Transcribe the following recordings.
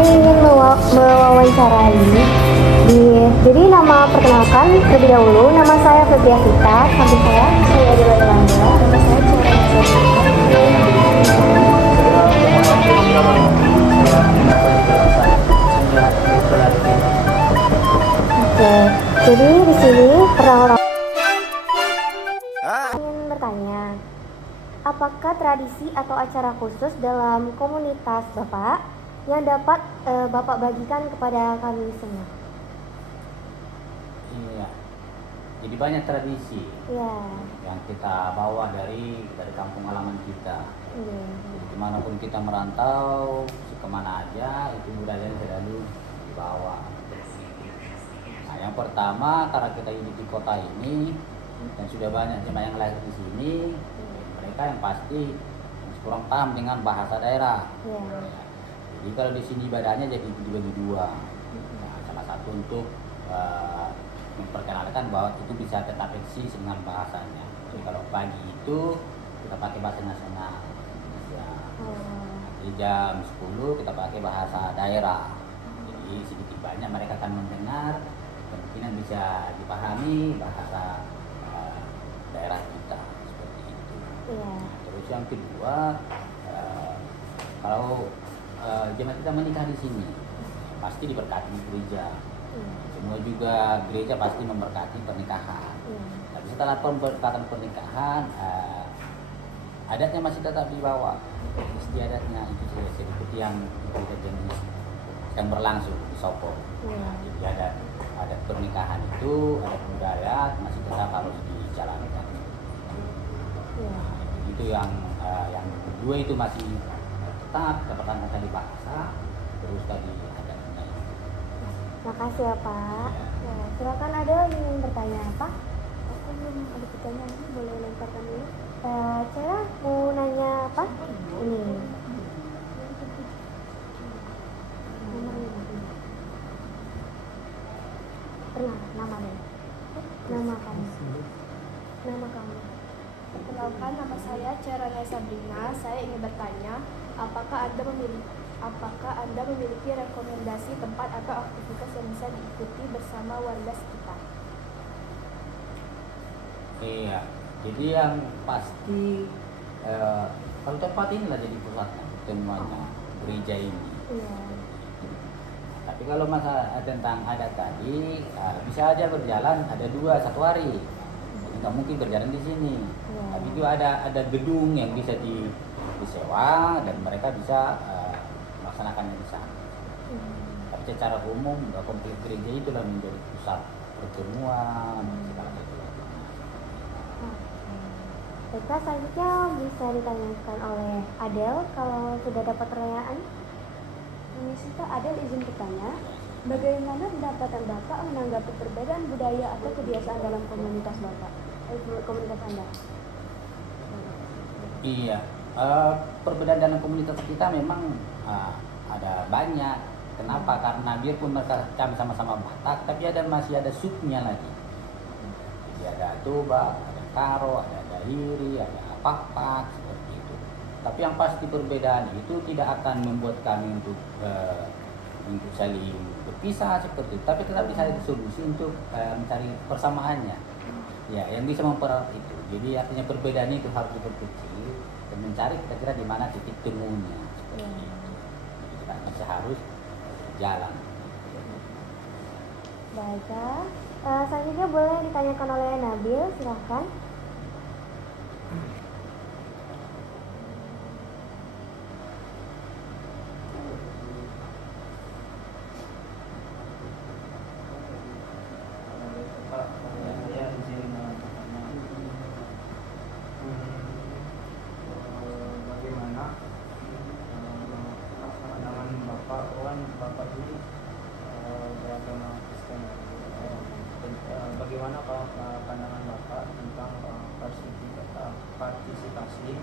kami ingin mewawancarai jadi nama perkenalkan terlebih dahulu, nama saya Febria Vita, samping saya Adela Yolanda, nama saya Oke, jadi di sini pertama ingin bertanya, apakah tradisi atau acara khusus dalam komunitas Bapak yang dapat Bapak bagikan kepada kami semua? Iya, jadi banyak tradisi yang kita bawa dari kampung halaman kita. Jadi kemanapun kita merantau, kemana aja itu budaya selalu dibawa. Nah, yang pertama karena kita hidup di kota ini dan sudah banyak jemaah yang lahir di sini, mereka yang pasti kurang paham dengan bahasa daerah. Jadi kalau di sini ibadahnya jadi dibagi dua. Nah, salah satu untuk memperkenalkan bahwa itu bisa tetap eksis dengan bahasanya. Jadi kalau pagi itu kita pakai bahasa nasional Indonesia. Jadi jam 10 kita pakai bahasa daerah. Jadi sedikit banyak mereka akan mendengar, kemungkinan bisa dipahami bahasa daerah kita seperti itu. Terus yang kedua, kalau jemaat kita menikah di sini pasti diberkati di gereja. Semua juga gereja pasti memberkati pernikahan. Tapi setelah pemberkatan pernikahan, adatnya masih tetap dibawa. Istiadatnya itu seperti yang kita jenis yang berlangsung di Sopo. Jadi ada pernikahan itu, ada budaya masih tetap harus dijalankan. Itu yang kedua itu masih tetap katakan tadi bahasa, terus tadi adatnya. Makasih ya Pak. Silakan ada yang ingin bertanya apa? Aku belum ada pertanyaan, boleh lemparkan dulu. Saya mau nanya apa? Ini. Nama deh. Nama kamu. Perkenalkan, nama saya Cerana Sabrina. Saya ingin bertanya, apakah Anda memiliki rekomendasi tempat atau aktivitas yang bisa diikuti bersama warga sekitar? Iya, jadi yang pasti kalau tempat inilah jadi pusatnya semuanya gereja ini. Tapi kalau masalah tentang adat tadi bisa aja berjalan ada 2 satu hari. Jadi nggak mungkin berjalan di sini. Tapi itu ada gedung yang bisa disewa dan mereka bisa melaksanakannya di sana. Tapi secara umum kompleks gereja itulah menjadi pusat pertemuan segala macam. Baiklah, selanjutnya bisa ditanyakan oleh Adel kalau sudah dapat pertanyaan. Permisi Kak, Adel izin bertanya, bagaimana pendapatan Bapak menanggapi perbedaan budaya atau kebiasaan dalam komunitas Bapak, komunitas Anda? Iya, perbedaan dalam komunitas kita memang ada banyak. Kenapa? Karena biarpun kami sama-sama Batak, tapi masih ada subnya lagi. Jadi ada Toba, ada Karo, ada Dairi, ada Pakpak seperti itu. Tapi yang pasti perbedaan itu tidak akan membuat kami untuk saling berpisah seperti itu. Tapi tetap bisa ada solusi untuk mencari persamaannya. Ya, yang bisa mempererat itu. Jadi artinya perbedaan itu harus diperkecil dan mencari kira-kira di mana titik temunya. Seperti itu. Jadi kita masih harus jalan. Baiklah, selanjutnya boleh ditanyakan oleh Nabil, silahkan. Bagaimana pandangan Bapak tentang partisipasi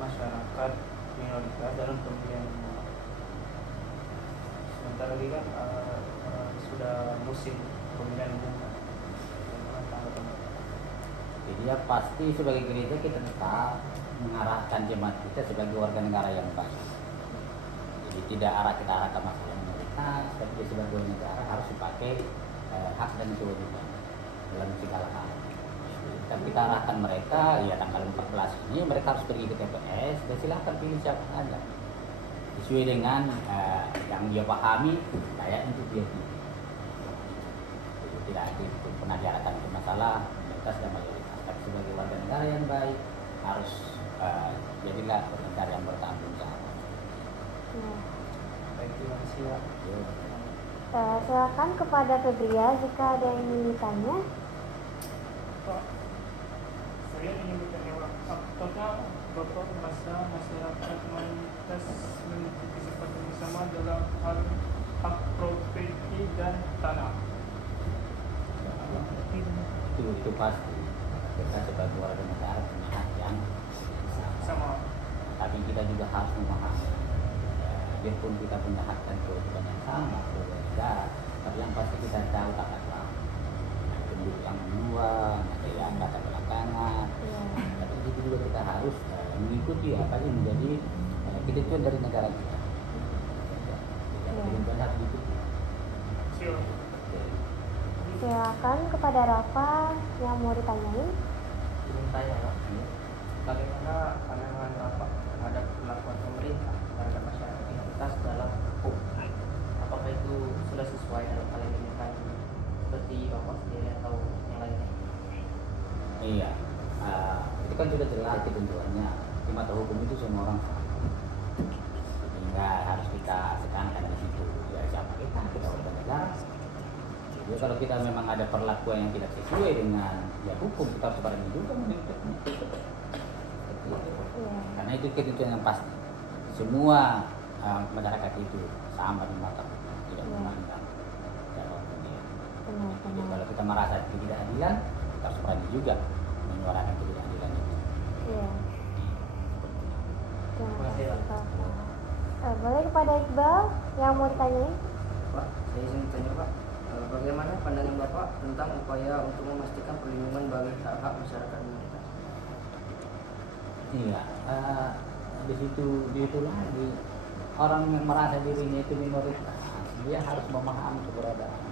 masyarakat minoritas dalam pemilihan umum? Sebentar lagi kan sudah musim pemilihan umum. Jadi ya pasti sebagai gereja kita tetap mengarahkan jemaat kita sebagai warga negara yang baik. Jadi tidak kita arahkan masalah minoritas, tapi dia sebagai negara harus dipakai hak dan kewajiban dalam segala hal. Tapi kita arahkan mereka, ya tanggal 14 ini mereka harus pergi ke TPS dan silahkan pilih siapa saja sesuai dengan yang dia pahami layak untuk dia pilih. Jadi tidak itu pernah diarahkan ke masalah minoritas dan mayoritas. Tapi sebagai warga negara yang baik harus jadilah negara yang bertanggung jawab. Ya. Baik, terima kasih Pak. Silakan kepada Febria jika ada yang ingin ditanya. Pak, saya ingin bertanya Pak, apakah Bapak merasa masyarakat mayoritas memiliki kesempatan yang sama dalam hal hak properti dan tanah? Itu pasti kita sebagai warga negara punya hak yang sama. Sama. Tapi kita juga harus memahami biarpun kita punya hak dan kewajiban yang sama sebagai negara, tapi yang pasti kita tahu tata kelola penduduk yang duluan, ada yang latar belakangan. Ya. Tapi itu juga kita harus mengikuti apa yang menjadi ketentuan dari negara kita. Ketentuan harus diikuti. Siap. Silakan kepada Rafa yang mau ditanyain. Ingin tanya Pak, bagaimana pandangan Bapak terhadap perlakuan pemerintah terhadap masyarakat minoritas dalam hukum? Apakah itu sudah sesuai dengan hal yang diinginkan seperti Bapak sendiri atau yang lainnya? Iya, itu kan sudah jelas ketentuannya. Di mata hukum itu semua orang sama. Sehingga harus kita sekankan di situ. Ya siapa kita warga negara. Jadi kalau kita memang ada perlakuan yang tidak sesuai dengan ya hukum, kita harus barangnya juga mengikutnya. Seperti itu. Ya. Karena itu ketentuan yang pasti. Semua masyarakat itu sama di mata hukum, tidak memandang siapapun dia. Jadi Benar-benar. kalau kita merasa ketidakadilan, kita harus berani juga menyuarakan ketidakadilan itu. Iya. Terima Terima kasih, kasih Pak. Bapak. Boleh kepada Iqbal yang mau ditanyain? Pak, saya izin bertanya Pak, bagaimana pandangan Bapak tentang upaya untuk memastikan perlindungan bagi hak-hak masyarakat minoritas? Iya, di situ lagi orang yang merasa dirinya itu minoritas, dia harus memahami keberadaan.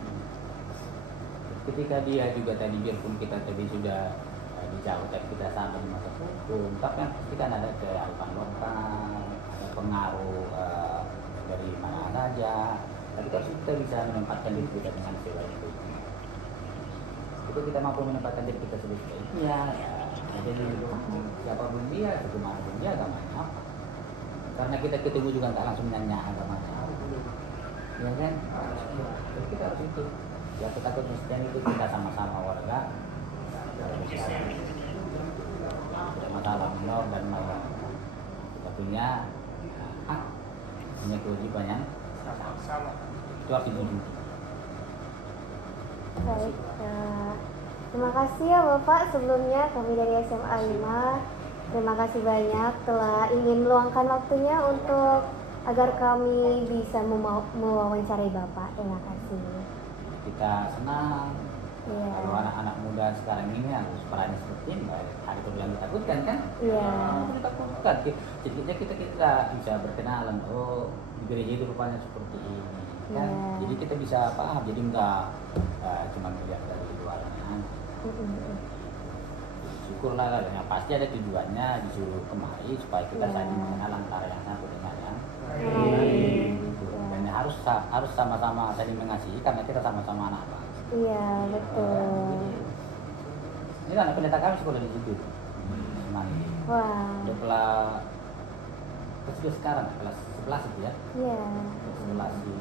Ketika dia juga tadi biarpun kita tadi sudah dijauh tapi kita sama di masa hukum, tapi yang pasti kan ada kearifan lokal, ada pengaruh dari mana saja. Tapi kalau kita bisa menempatkan diri kita dengan sebaik-baiknya, itu kita mampu menempatkan diri kita sebaik-baiknya. Jadi siapapun dia, kemanapun dia, agamanya apa. Karena kita ketemu juga nggak langsung nanya agamanya apa, ya kan? Jadi kita harus itu. Ya kita konsisten itu kita sama-sama warga. Tidak masalah minor dan mayor. Kita punya hak, punya kewajiban yang Sama. itu harus diwujudkan. Baik. Terima kasih ya Bapak. Sebelumnya kami dari SMA 5 terima kasih banyak telah ingin meluangkan waktunya untuk agar kami bisa mewawancarai Bapak. Terima kasih. Kita senang Iya. kalau anak-anak muda sekarang ini harus perannya seperti ini. Hari itu yang ditakutkan kan? Iya. Ditakutkan. Sedikitnya kita bisa berkenalan. Oh, di gereja itu rupanya seperti ini. Kan? Iya. Jadi kita bisa paham. Jadi enggak cuma melihat dari luarnya. Syukurlah lah, yang pasti ada tujuannya disuruh kemari supaya kita Iya. saling mengenal antara yang satu dengan yang Lain. lain. Gitu. Iya. Dan harus sama-sama saling mengasihi karena kita sama-sama anak bangsa. Iya, betul. Ini kan pendeta kami sekolah di situ. Semanggi. Wah. Udah kelas sudah sekarang kelas 11 itu ya. Iya. 11 di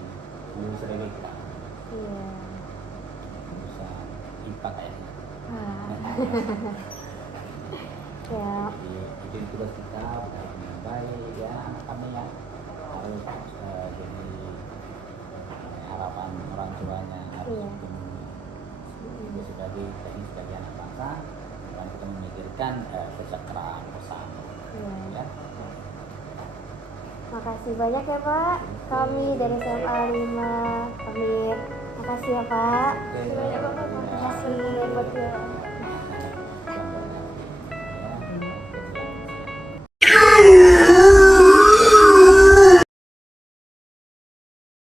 lulus Rebeka. Iya. Bisa IPA kayaknya. Wah. Ya. Jadi itu tugas kita berkait dengan baik ya anak kami ya harus jadi harapan orang tuanya harus Iya. kita sebagai anak bangsa dan kita memikirkan kesejahteraan bersama Iya. ya. Makasih banyak ya Pak. Kami dari SMA 5 pamit. Makasih ya Pak. Oke, Terima kasih Bapak. Terima kasih. Buat